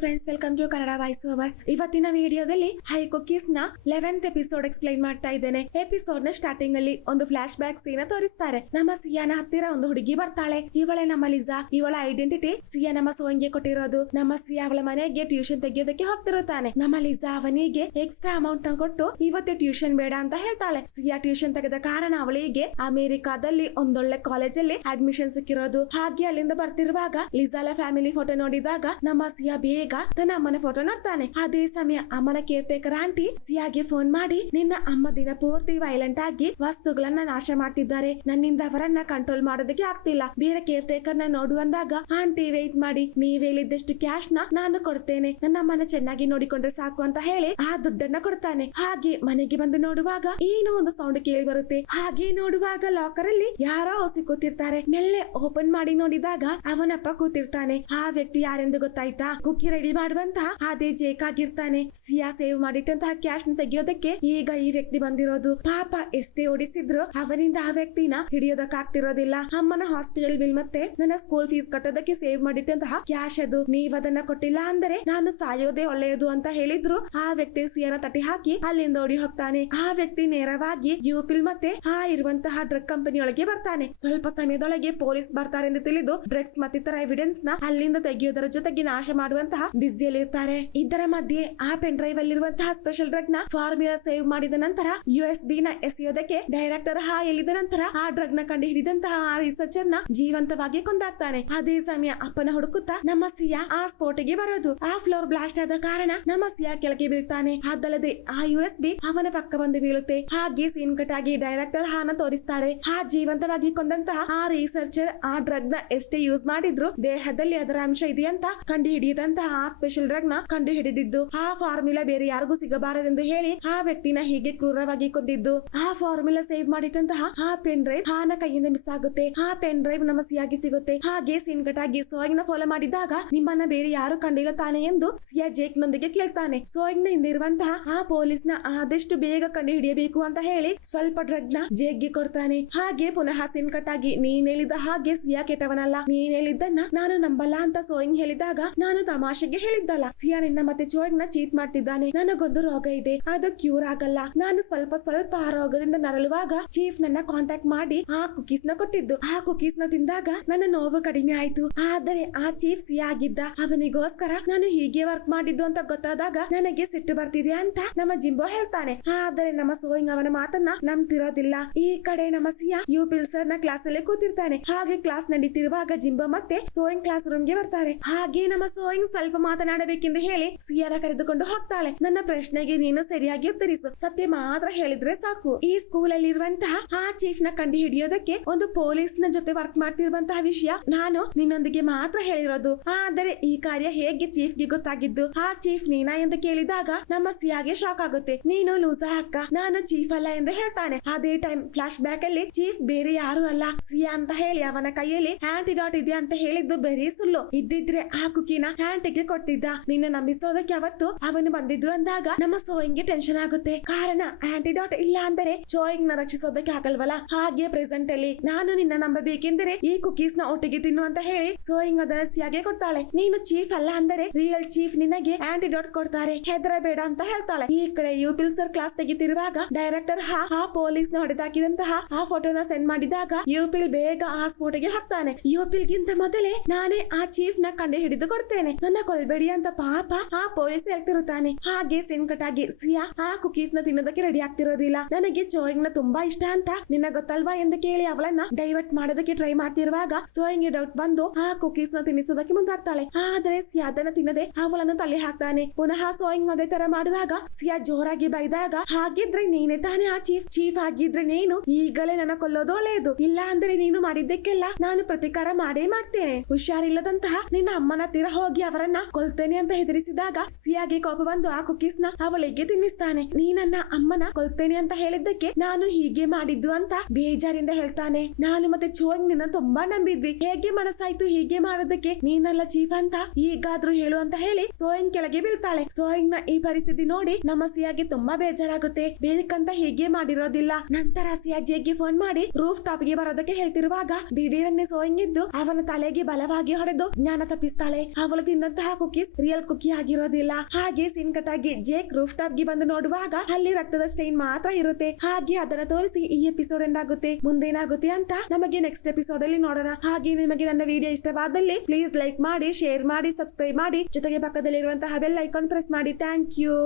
Friends welcome to Kannada voice over ಇವತ್ತಿನ ವಿಡಿಯೋದಲ್ಲಿ high ಕುಕೀಸ್ನ ಲೆವೆಂತ್ ಎಪಿಸೋಡ್ ಎಕ್ಸ್ಪ್ಲೈನ್ ಮಾಡ್ತಾ ಇದ್ದೇನೆ. ಎಪಿಸೋಡ್ನ ಸ್ಟಾರ್ಟಿಂಗ್ ಅಲ್ಲಿ ಒಂದು ಫ್ಲಾಶ್ ಬ್ಯಾಕ್ ಸೀನ್ ತೋರಿಸ್ತಾರೆ. ನಮ್ಮ ಸಿಯಾನ ಹತ್ತಿರ ಒಂದು ಹುಡುಗಿ ಬರ್ತಾಳೆ. ಇವಳೆ ನಮ್ಮ ಲಿಜಾ ಇವಳ ಐಡೆಂಟಿಟಿ ಸಿಯಾ ನಮ್ಮ ಸೋಂಗೆ ಕೊಟ್ಟಿರೋದು. ನಮ್ಮ ಸಿಯಾ ಅವಳ ಮನೆಗೆ ಟ್ಯೂಷನ್ ತೆಗೆಯೋದಕ್ಕೆ ಹೋಗ್ತಿರುತ್ತಾನೆ. ನಮ್ಮ ಲಿಜಾ ಅವನಿಗೆ ಎಕ್ಸ್ಟ್ರಾ ಅಮೌಂಟ್ನ ಕೊಟ್ಟು ಇವತ್ತು ಟ್ಯೂಷನ್ ಬೇಡ ಅಂತ ಹೇಳ್ತಾಳೆ. ಸಿಯಾ ಟ್ಯೂಷನ್ ತೆಗೆದ ಕಾರಣ ಅವಳಿಗೆ ಅಮೆರಿಕಾದಲ್ಲಿ ಒಂದೊಳ್ಳೆ ಕಾಲೇಜಲ್ಲಿ ಅಡ್ಮಿಷನ್ ಸಿಕ್ಕಿರೋದು. ಹಾಗೆ ಅಲ್ಲಿಂದ ಬರ್ತಿರುವಾಗ ಲಿಸಾಲ ಫ್ಯಾಮಿಲಿ ಫೋಟೋ ನೋಡಿದಾಗ ನಮ್ಮ ಸಿಯಾ ಬೇಗ ತನ್ನ ಅಮ್ಮನ ಫೋಟೋ ನೋಡ್ತಾನೆ. ಅದೇ ಸಮಯ ಅಮ್ಮನ ಕೇರ್ ಟೇಕರ್ ಆಂಟಿ ಸಿಯಾಗೆ ಫೋನ್ ಮಾಡಿ, ನಿನ್ನ ಅಮ್ಮ ದಿನ ಪೂರ್ತಿ ವೈಲೆಂಟ್ ಆಗಿ ವಸ್ತುಗಳನ್ನ ನಾಶ ಮಾಡ್ತಿದ್ದಾರೆ. ನನ್ನಿಂದ ಅವರನ್ನ ಕಂಟ್ರೋಲ್ ಮಾಡೋದಕ್ಕೆ ಆಗ್ತಿಲ್ಲ. ಬೇರೆ ಕೇರ್ ಟೇಕರ್ನ ನೋಡು ಅಂದಾಗ ಆಂಟಿ ವೇಟ್ ಮಾಡಿ. ನೀವ್ ಹೇಳಿದ್ದಷ್ಟು ಕ್ಯಾಶ್ನ ನಾನು ಕೊಡ್ತೇನೆ. ನನ್ನ ಅಮ್ಮನ ಚೆನ್ನಾಗಿ ನೋಡಿಕೊಂಡ್ರೆ ಸಾಕು ಅಂತ ಹೇಳಿ ಆ ದುಡ್ಡನ್ನ ಕೊಡ್ತಾನೆ. ಹಾಗೆ ಮನೆಗೆ ಬಂದು ನೋಡುವಾಗ ಏನೋ ಒಂದು ಸೌಂಡ್ ಕೇಳಿ ಬರುತ್ತೆ. ಹಾಗೆ ನೋಡುವಾಗ ಲಾಕರ್ ಅಲ್ಲಿ ಯಾರೋ ಹೊಸಿ ಕೂತಿರ್ತಾರೆ. ಮೆಲ್ಲೆ ಓಪನ್ ಮಾಡಿ ನೋಡಿದಾಗ ಅವನಪ್ಪ ಕೂತಿರ್ತಾನೆ. ಆ ವ್ಯಕ್ತಿ ಯಾರೆಂದು ಗೊತ್ತಾಯ್ತಾ? ಕುಕ್ಕಿ ರೆಡಿ ಮಾಡುವಂತಹ ಅದೇ ಜೇಕ್ ಆಗಿರ್ತಾನೆ. ಸಿಯಾ ಸೇವ್ ಮಾಡಿಟ್ಟಂತಹ ಕ್ಯಾಶ್ನ ತೆಗಿಯೋದಕ್ಕೆ ಈಗ ಈ ವ್ಯಕ್ತಿ ಬಂದಿರೋದು. ಪಾಪ ಎಷ್ಟೇ ಓಡಿಸಿದ್ರು ಅವನಿಂದ ಆ ವ್ಯಕ್ತಿನ ಹಿಡಿಯೋದಕ್ಕಾಗ್ತಿರೋದಿಲ್ಲ. ಅಮ್ಮನ ಹಾಸ್ಪಿಟಲ್ ಬಿಲ್ ಮತ್ತೆ ನನ್ನ ಸ್ಕೂಲ್ ಫೀಸ್ ಕಟ್ಟೋದಕ್ಕೆ ಸೇವ್ ಮಾಡಿಟ್ಟಂತಹ ಕ್ಯಾಶ್ ಅದು. ನೀವ್ ಅದನ್ನ ಕೊಟ್ಟಿಲ್ಲ ಅಂದರೆ ನಾನು ಸಾಯೋದೇ ಒಳ್ಳೆಯದು ಅಂತ ಹೇಳಿದ್ರು. ಆ ವ್ಯಕ್ತಿ ಸಿಯಾನ ತಟ್ಟಿ ಹಾಕಿ ಅಲ್ಲಿಂದ ಓಡಿ ಹೋಗ್ತಾನೆ. ಆ ವ್ಯಕ್ತಿ ನೇರವಾಗಿ ಯುಪಿಲ್ ಮತ್ತೆ ಆ ಇರುವಂತಹ ಡ್ರಗ್ ಕಂಪನಿ ಒಳಗೆ ಬರ್ತಾನೆ. ಸ್ವಲ್ಪ ಸಮಯದೊಳಗೆ ಪೊಲೀಸ್ ಬರ್ತಾರೆ ಎಂದು ತಿಳಿದು ಡ್ರಗ್ಸ್ ಮತ್ತಿತರ ಎವಿಡೆನ್ಸ್ನ ಅಲ್ಲಿಂದ ತೆಗೆಯೋದರ ಜೊತೆಗೆ ನಾಶ ಮಾಡುವಂತಹ ಬ್ಯುಸಿಯಲ್ಲಿ ಇರ್ತಾರೆ. ಇದರ ಮಧ್ಯೆ ಆ ಪೆನ್ ಡ್ರೈವ್ ಅಲ್ಲಿರುವಂತಹ ಸ್ಪೆಷಲ್ ಡ್ರಗ್ನ ಫಾರ್ಮುಲಾ ಸೇವ್ ಮಾಡಿದ ನಂತರ ಯು ಎಸ್ ಬಿ ನ ಎಸೆಯೋದಕ್ಕೆ ಡೈರೆಕ್ಟರ್ ಹಾ ಎಲ್ಲಿದ ನಂತರ ಆ ಡ್ರಗ್ನ ಕಂಡು ಹಿಡಿದಂತಹ ಆ ರಿಸರ್ಚರ್ನ ಜೀವಂತವಾಗಿ ಕೊಂದಾಕ್ತಾನೆ ಅದೇ ಸಮಯ ಅಪ್ಪನ ಹುಡುಕುತ್ತಾ ನಮ್ಮ ಸಿಯಾ ಆ ಸ್ಪೋಟಿಗೆ ಬರೋದು. ಆ ಫ್ಲೋರ್ ಬ್ಲಾಸ್ಟ್ ಆದ ಕಾರಣ ನಮ್ಮ ಸಿಯಾ ಕೆಳಗೆ ಬೀಳ್ತಾನೆ. ಅದಲ್ಲದೆ ಆ ಯು ಎಸ್ ಬಿ ಅವನ ಪಕ್ಕ ಬಂದು ಬೀಳುತ್ತೆ. ಹಾಗೆ ಸೀನ್ ಕಟ್ ಆಗಿ ಡೈರೆಕ್ಟರ್ ಹಾನ ತೋರಿಸ್ತಾರೆ. ಆ ಜೀವಂತವಾಗಿ ಕೊಂದಂತಹ ಆ ರಿಸರ್ಚರ್ ಆ ಡ್ರಗ್ನ ಎಷ್ಟೇ ಯೂಸ್ ಮಾಡಿದ್ರು ದೇಹದಲ್ಲಿ ಅದರ ಅಂಶ ಇದೆಯಂತ ಕಂಡು ಹಿಡಿಯದಂತಹ ಆ ಸ್ಪೆಷಲ್ ಡ್ರಗ್ನ ಕಂಡು ಹಿಡಿದಿದ್ದು. ಆ ಫಾರ್ಮುಲಾ ಬೇರೆ ಯಾರಿಗೂ ಸಿಗಬಾರದೆಂದು ಹೇಳಿ ಆ ವ್ಯಕ್ತಿನ ಹೀಗೆ ಕ್ರೂರವಾಗಿ ಕೊಂದಿದ್ದು. ಆ ಫಾರ್ಮುಲಾ ಸೇವ್ ಮಾಡಿಟ್ಟಂತಹ ಆ ಪೆನ್ ಡ್ರೈವ್ ಹಾನ ಕೈಯಿಂದ ಮಿಸ್ ಆಗುತ್ತೆ. ಆ ಪೆನ್ ಡ್ರೈವ್ ನಮ್ಮ ಸಿಯಾಗಿ ಸಿಗುತ್ತೆ. ಹಾಗೆ ಸೀನ್ ಕಟ್ ಆಗಿ ನ ಫಾಲೋ ಮಾಡಿದಾಗ ನಿಮ್ಮನ್ನ ಬೇರೆ ಯಾರು ಕಂಡಿಲ್ಲ ತಾನೆ ಎಂದು ಸಿಯಾ ಜೇಕ್ ನೊಂದಿಗೆ ಕೇಳ್ತಾನೆ. ಸೋಯಿಗ್ನ ಹಿಂದಿರುವಂತಹ ಆ ಪೊಲೀಸ್ನ ಆದಷ್ಟು ಬೇಗ ಕಂಡು ಹಿಡಿಯಬೇಕು ಅಂತ ಹೇಳಿ ಸ್ವಲ್ಪ ಡ್ರಗ್ನ ಜೇಗ್ಗೆ ಕೊಡ್ತಾನೆ. ಹಾಗೆ ಪುನಃ ಸೀನ್ ಕಟ್ ಆಗಿ ನೀನ್ ಹೇಳಿದ ಹಾಗೆ ಸಿಯಾ ಕೆಟ್ಟವನಲ್ಲ. ನೀನ್ ಹೇಳಿದ್ದನ್ನ ನಾನು ನಂಬಲ್ಲ ಅಂತ ಸೋಯಿಂಗ್ ಹೇಳಿದಾಗ ನಾನು ತಮಾಷೆಗೆ ಹೇಳಿದ್ದಲ್ಲ ನಿನ್ನ ಮತ್ತೆ ಚೋಯಿಂಗ್ನ ಚೀಟ್ ಮಾಡ್ತಿದ್ದಾನೆ. ನನಗೊಂದು ರೋಗ ಇದೆ. ಅದು ಕ್ಯೂರ್ ಆಗಲ್ಲ. ನಾನು ಸ್ವಲ್ಪ ಸ್ವಲ್ಪ ಆ ರೋಗದಿಂದ ನರಳುವಾಗ ಚೀಫ್ ನನ್ನ ಕಾಂಟ್ಯಾಕ್ಟ್ ಮಾಡಿ ಆ ಕುಕೀಸ್ನ ಕೊಟ್ಟಿದ್ದು. ಆ ಕುಕೀಸ್ನ ತಿಂದಾಗ ನನ್ನ ನೋವು ಕಡಿಮೆ ಆಯ್ತು. ಆದರೆ ಆ ಚೀಫ್ ಸಿ ಆಗಿದ್ದ. ಅವನಿಗೋಸ್ಕರ ನಾನು ಹೀಗೆ ವರ್ಕ್ ಮಾಡಿದ್ದು ಅಂತ ಗೊತ್ತಾದಾಗ ನನಗೆ ಸಿಟ್ಟು ಬರ್ತಿದೆ ಅಂತ ನಮ್ಮ ಜಿಂಬೋ ಹೇಳ್ತಾನೆ. ಆದರೆ ನಮ್ಮ ಸೋಯಿಂಗ್ ಅವನ ಮಾತನ್ನ ನಂಬ್ತಿರೋದಿಲ್ಲ. ಈ ಕಡೆ ನಮ್ಮ ಸಿಯಾ ಯು ಪಿಲ್ ಸರ್ನ ಕ್ಲಾಸ್ ಅಲ್ಲಿ ಕೂತಿರ್ತಾನೆ. ಹಾಗೆ ಕ್ಲಾಸ್ ನಡೀತಿರುವಾಗ ಜಿಂಬೋ ಮತ್ತೆ ಸೋಯಿಂಗ್ ಕ್ಲಾಸ್ ರೂಮ್ಗೆ ಬರ್ತಾರೆ. ಹಾಗೆ ನಮ್ಮ ಸೋಯಿಂಗ್ ಸ್ವಲ್ಪ ಮಾತನಾಡಬೇಕೆಂದು ಹೇಳಿ ಸಿಯಾರ ಕರೆದುಕೊಂಡು ಹೋಗ್ತಾಳೆ. ನನ್ನ ಪ್ರಶ್ನೆಗೆ ನೀನು ಸರಿಯಾಗಿ ಉತ್ತರಿಸು. ಸತ್ಯ ಮಾತ್ರ ಹೇಳಿದ್ರೆ ಸಾಕು. ಈ ಸ್ಕೂಲ್ ಅಲ್ಲಿ ಇರುವಂತಹ ಆ ಚೀಫ್ನ ಕಂಡು ಹಿಡಿಯೋದಕ್ಕೆ ಒಂದು ಪೊಲೀಸ್ನ ಜೊತೆ ವರ್ಕ್ ಮಾಡ್ತಿರುವಂತಹ ವಿಷಯ ನಾನು ನಿನ್ನೊಂದಿಗೆ ಮಾತ್ರ ಹೇಳಿರೋದು. ಆದರೆ ಈ ಕಾರ್ಯ ಹೇಗೆ ಚೀಫ್ಗೆ ಗೊತ್ತಾಗಿದ್ದು? ಆ ಚೀಫ್ ನೀನಾ ಎಂದು ಕೇಳಿದಾಗ ನಮ್ಮ ಸಿಯಾಗೆ ಶಾಕ್ ಆಗುತ್ತೆ. ನೀನು ಲೂಸಾ ಅಕ್ಕ. ನಾನು ಚೀಫ್ ಅಲ್ಲ ಎಂದು ಹೇಳ್ತಾನೆ. ಅದೇ ಟೈಮ್ ಫ್ಲಾಶ್ ಬ್ಯಾಕ್ ಅಲ್ಲಿ ಚೀಫ್ ಬೇರೆ ಯಾರು ಅಲ್ಲ. ಸಿಯಾ ಅಂತ ಹೇಳಿ ಅವನ ಕೈಯಲ್ಲಿ ಆಂಟಿಡಾಟ್ ಇದೆ ಅಂತ ಹೇಳಿದ್ದು ಬರೀ ಸುಳ್ಳು. ಇದ್ದಿದ್ರೆ ಆ ಕುಕಿನ ಆಂಟಿಗೆ ಕೊಟ್ಟಿದ್ದ. ನಿನ್ನ ನಂಬಿಸೋದಕ್ಕೆ ಅವತ್ತು ಅವನು ಬಂದಿದ್ರು ಅಂದಾಗ ನಮ್ಮ ಸೋಯಿಂಗ್ಗೆ ಟೆನ್ಷನ್ ಆಗುತ್ತೆ. ಕಾರಣ ಆಂಟಿಡಾಟ್ ಇಲ್ಲ ಅಂದರೆ ಚೋಯಿಂಗ್ನ ರಕ್ಷಿಸೋದಕ್ಕೆ ಆಗಲ್ವಲ್ಲ? ಹಾಗೆ ಪ್ರೆಸೆಂಟ್ ಅಲ್ಲಿ ನಾನು ನಿನ್ನ ನಂಬಬೇಕೆಂದರೆ ಈ ಕುಕೀಸ್ನ ಒಟ್ಟಿಗೆ ತಿನ್ನು ಅಂತ ಹೇಳಿ ಸೋಯಿಂಗ್ ಅದರ ಸಿಯಾಗೆ ಕೊಡ್ತಾಳೆ. ನೀನು ಚೀಫ್ ಅಲ್ಲ ಅಂದರೆ ರಿಯಲ್ ಚೀಫ್ ನಿನಗೆ ಆಂಟಿಡಾಟ್ ಕೊಡ್ತಾರೆ. ಹೆದರಬೇಡ ಅಂತ ಹೇಳ್ತಾಳೆ. ಈ ಕಡೆ ಯುಪಿಲ್ ಸರ್ ಕ್ಲಾಸ್ ತೆಗಿತಿರುವಾಗ ಡೈರೆಕ್ಟರ್ ಹಾ ಆ ಪೊಲೀಸ್ನ ಹೊಡೆದಾಕಿದಂತಹ ಆ ಫೋಟೋನ ಸೆಂಡ್ ಮಾಡಿದಾಗ ಯುಪಿಲ್ ಬೇಗ ಆ ಸ್ಫೋಟಿಗೆ ಹಾಕ್ತಾನೆ. ಯುಪಿಲ್ ಗಿಂತ ಮೊದಲೇ ನಾನೇ ಆ ಚೀಫ್ನ ಕಂಡು ಹಿಡಿದು ಕೊಡ್ತೇನೆ. ನನ್ನ ಕೊಲ್ಬೇಡಿ ಅಂತ ಪಾಪ ಆ ಪೊಲೀಸ್ ಹೇಳ್ತಿರುತ್ತಾನೆ. ಹಾಗೆ ಸಿನ್ಕಟಾಗಿ ಸಿಯಾ ಆ ಕುಕೀಸ್ನ ತಿನ್ನೋದಕ್ಕೆ ರೆಡಿ ಆಗ್ತಿರೋದಿಲ್ಲ. ನನಗೆ ಚೋಯಿಂಗ್ನ ತುಂಬಾ ಇಷ್ಟ ಅಂತ ನಿನ್ನ ಗೊತ್ತಲ್ವಾ ಎಂದು ಕೇಳಿ ಅವಳನ್ನ ಡೈವರ್ಟ್ ಮಾಡೋದಕ್ಕೆ ಟ್ರೈ ಮಾಡ್ತಿರುವಾಗ ಸೋಯಿಂಗ್ ಡೌಟ್ ಬಂದು ಆ ಕುಕೀಸ್ನ ತಿನ್ನಿಸೋದಕ್ಕೆ ಮುಂದಾಗ್ತಾಳೆ. ಆದ್ರೆ ಸಿಯಾ ಅದನ್ನ ತಿನ್ನದೆ ಅವಳನ್ನು ತಲೆ ಹಾಕ್ತಾನೆ. ಪುನಃ ಸೋಯಿಂಗ್ ಅದೇ ತರ ಮಾಡುವಾಗ ಸಿಯಾ ಜೋರಾಗಿ ಬೈದಾಗ, ಹಾಗಿದ್ರೆ ನೀನೇ ತಾನೇ ಆ ಚೀಫ್ ಚೀಫ್ ಆಗಿದ್ರೆ ನೀನು ಈಗಲೇ ನನ್ನ ಕೊಲ್ಲೋದು ಒಳ್ಳೆಯದು. ಇಲ್ಲ ಅಂದ್ರೆ ನೀನು ಮಾಡಿದ್ದಕ್ಕೆಲ್ಲ ನಾನು ಪ್ರತಿಕಾರ ಮಾಡೇ ಮಾಡ್ತೇನೆ. ಹುಷಾರಿಲ್ಲದಂತಹ ನಿನ್ನ ಅಮ್ಮನ ಹತ್ತಿರ ಹೋಗಿ ಅವರನ್ನ ಕೊಲ್ತೇನೆ ಅಂತ ಹೆದರಿಸಿದಾಗ ಸಿಯಾಗೆ ಕೋಪ ಬಂದು ಆ ಕುಕೀಸ್ನ ಅವಳಿಗೆ ತಿನ್ನಿಸ್ತಾನೆ. ನೀ ನನ್ನ ಅಮ್ಮನ ಕೊಲ್ತೇನೆ ಅಂತ ಹೇಳಿದ್ದಕ್ಕೆ ನಾನು ಹೀಗೆ ಮಾಡಿದ್ದು ಅಂತ ಬೇಜಾರಿಂದ ಹೇಳ್ತಾನೆ. ನಾನು ಮತ್ತೆ ಚೋಂಗ್ ನಿನ್ನ ತುಂಬಾ ನಂಬಿದ್ವಿ. ಹೇಗೆ ಮನಸ್ಸಾಯ್ತು ಹೀಗೆ ಮಾಡೋದಕ್ಕೆ ನೀನಲ್ಲ ಚೀಫ್ ಅಂತ ಈಗಾದ್ರೂ ಹೇಳು ಅಂತ ಹೇಳಿ ಸೋಯಿಂಗ್ ಕೆಳಗೆ ಬೀಳ್ತಾಳೆ. ಸೋಯಿಂಗ್ನ ಈ ಪರಿಸ್ಥಿತಿ ನೋಡಿ ನಮ್ಮ ಸಿಯಾಗೆ ತುಂಬಾ ಬೇಜಾರಾಗುತ್ತೆ. ಬೇಕಂತ ಹೀಗೆ ಮಾಡಿರೋದಿಲ್ಲ. ನಂತರ ಸಿಯಾ ಫೋನ್ ಮಾಡಿ ರೂಫ್ ಟಾಪ್ಗೆ ಬರೋದಕ್ಕೆ ಹೇಳ್ತಿರುವಾಗ ದಿಢೀರನ್ನೇ ಸೋಯಿಂಗ್ ಇದ್ದು ಅವನ ತಲೆಗೆ ಬಲವಾಗಿ ಹೊಡೆದು ಜ್ಞಾನ ತಪ್ಪಿಸ್ತಾಳೆ. ಅವಳು ತಿಂದಂತಹ ಅಂತಹ ಕುಕೀಸ್ ರಿಯಲ್ ಕುಕ್ಕಿ ಆಗಿರೋದಿಲ್ಲ. ಹಾಗೆ ಸೀನ್ ಕಟ್ ಆಗಿ ಜೇಕ್ ರೂಫ್ ಟಾಪ್ಗೆ ಬಂದು ನೋಡುವಾಗ ಅಲ್ಲಿ ರಕ್ತದ ಸ್ಟೈನ್ ಮಾತ್ರ ಇರುತ್ತೆ. ಹಾಗೆ ಅದನ್ನ ತೋರಿಸಿ ಈ ಎಪಿಸೋಡ್ ಎಂಡ್ ಆಗುತ್ತೆ ಮುಂದೇನಾಗುತ್ತೆ ಅಂತ ನಮಗೆ ನೆಕ್ಸ್ಟ್ ಎಪಿಸೋಡ್ ಅಲ್ಲಿ ನೋಡೋಣ. ಹಾಗೆ ನಿಮಗೆ ನನ್ನ ವಿಡಿಯೋ ಇಷ್ಟವಾದಲ್ಲಿ ಪ್ಲೀಸ್ ಲೈಕ್ ಮಾಡಿ ಶೇರ್ ಮಾಡಿ ಸಬ್ಸ್ಕ್ರೈಬ್ ಮಾಡಿ. ಜೊತೆಗೆ ಪಕ್ಕದಲ್ಲಿರುವಂತಹ ಬೆಲ್ ಐಕಾನ್ ಪ್ರೆಸ್ ಮಾಡಿ. Thank you